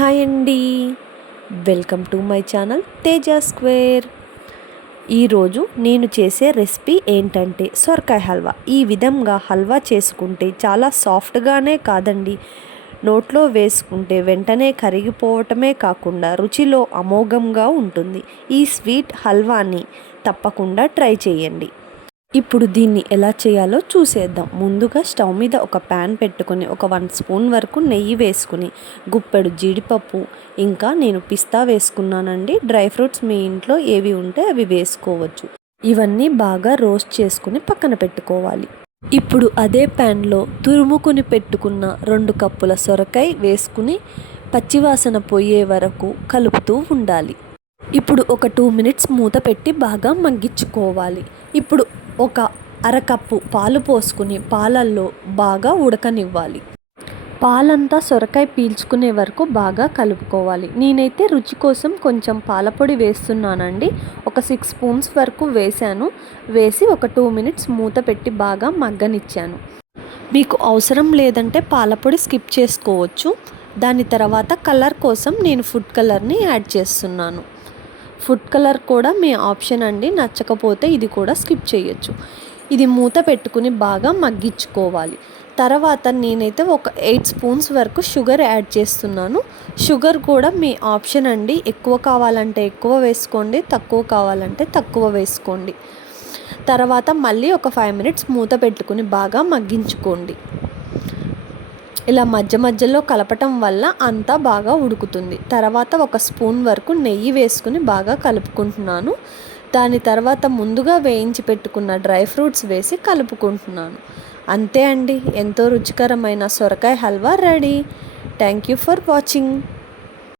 Hi అండి, welcome to my channel Teja square. ఈరోజు నేను చేసే రెసిపీ ఏంటంటే సొరకాయ హల్వా. ఈ విధంగా హల్వా చేసుకుంటే చాలా సాఫ్ట్గానే కాదండి, నోట్లో వేసుకుంటే వెంటనే కరిగిపోవటమే కాకుండా రుచిలో అమోఘంగా ఉంటుంది. ఈ స్వీట్ హల్వాని తప్పకుండా ట్రై చేయండి. ఇప్పుడు దీన్ని ఎలా చేయాలో చూసేద్దాం. ముందుగా స్టవ్ మీద ఒక ప్యాన్ పెట్టుకొని ఒక 1 స్పూన్ వరకు నెయ్యి వేసుకుని గుప్పెడు జీడిపప్పు, ఇంకా నేను పిస్తా వేసుకున్నానండి. డ్రై ఫ్రూట్స్ మీ ఇంట్లో ఏవి ఉంటే అవి వేసుకోవచ్చు. ఇవన్నీ బాగా రోస్ట్ చేసుకుని పక్కన పెట్టుకోవాలి. ఇప్పుడు అదే ప్యాన్లో తురుముకుని పెట్టుకున్న 2 కప్పుల సొరకాయ వేసుకుని పచ్చివాసన పోయే వరకు కలుపుతూ ఉండాలి. ఇప్పుడు ఒక 2 మినిట్స్ మూత పెట్టి బాగా మగ్గించుకోవాలి. ఇప్పుడు ఒక అరకప్పు పాలు పోసుకుని పాలల్లో బాగా ఉడకనివ్వాలి. పాలంతా సొరకాయ పీల్చుకునే వరకు బాగా కలుపుకోవాలి. నేనైతే రుచి కోసం కొంచెం పాలపొడి వేస్తున్నానండి. ఒక 6 స్పూన్స్ వరకు వేసి ఒక 2 మినిట్స్ మూత పెట్టి బాగా మగ్గనిచ్చాను. మీకు అవసరం లేదంటే పాలపొడి స్కిప్ చేసుకోవచ్చు. దాని తర్వాత కలర్ కోసం నేను ఫుడ్ కలర్ని యాడ్ చేస్తున్నాను. ఫుడ్ కలర్ కూడా మీ ఆప్షన్ అండి, నచ్చకపోతే ఇది కూడా స్కిప్ చేయొచ్చు. ఇది మూత పెట్టుకుని బాగా మగ్గించుకోవాలి. తర్వాత నేనైతే ఒక 8 స్పూన్స్ వరకు షుగర్ యాడ్ చేస్తున్నాను. షుగర్ కూడా మీ ఆప్షన్ అండి, ఎక్కువ కావాలంటే ఎక్కువ వేసుకోండి, తక్కువ కావాలంటే తక్కువ వేసుకోండి. తర్వాత మళ్ళీ ఒక 5 మినిట్స్ మూత పెట్టుకుని బాగా మగ్గించుకోండి. ఇలా మధ్య మధ్యలో కలపటం వల్ల అంతా బాగా ఉడుకుతుంది. తర్వాత ఒక స్పూన్ వరకు నెయ్యి వేసుకుని బాగా కలుపుకుంటున్నాను. దాని తర్వాత ముందుగా వేయించి పెట్టుకున్న డ్రై ఫ్రూట్స్ వేసి కలుపుకుంటున్నాను. అంతే అండి, ఎంతో రుచికరమైన సొరకాయ halwa ready. Thank you for watching.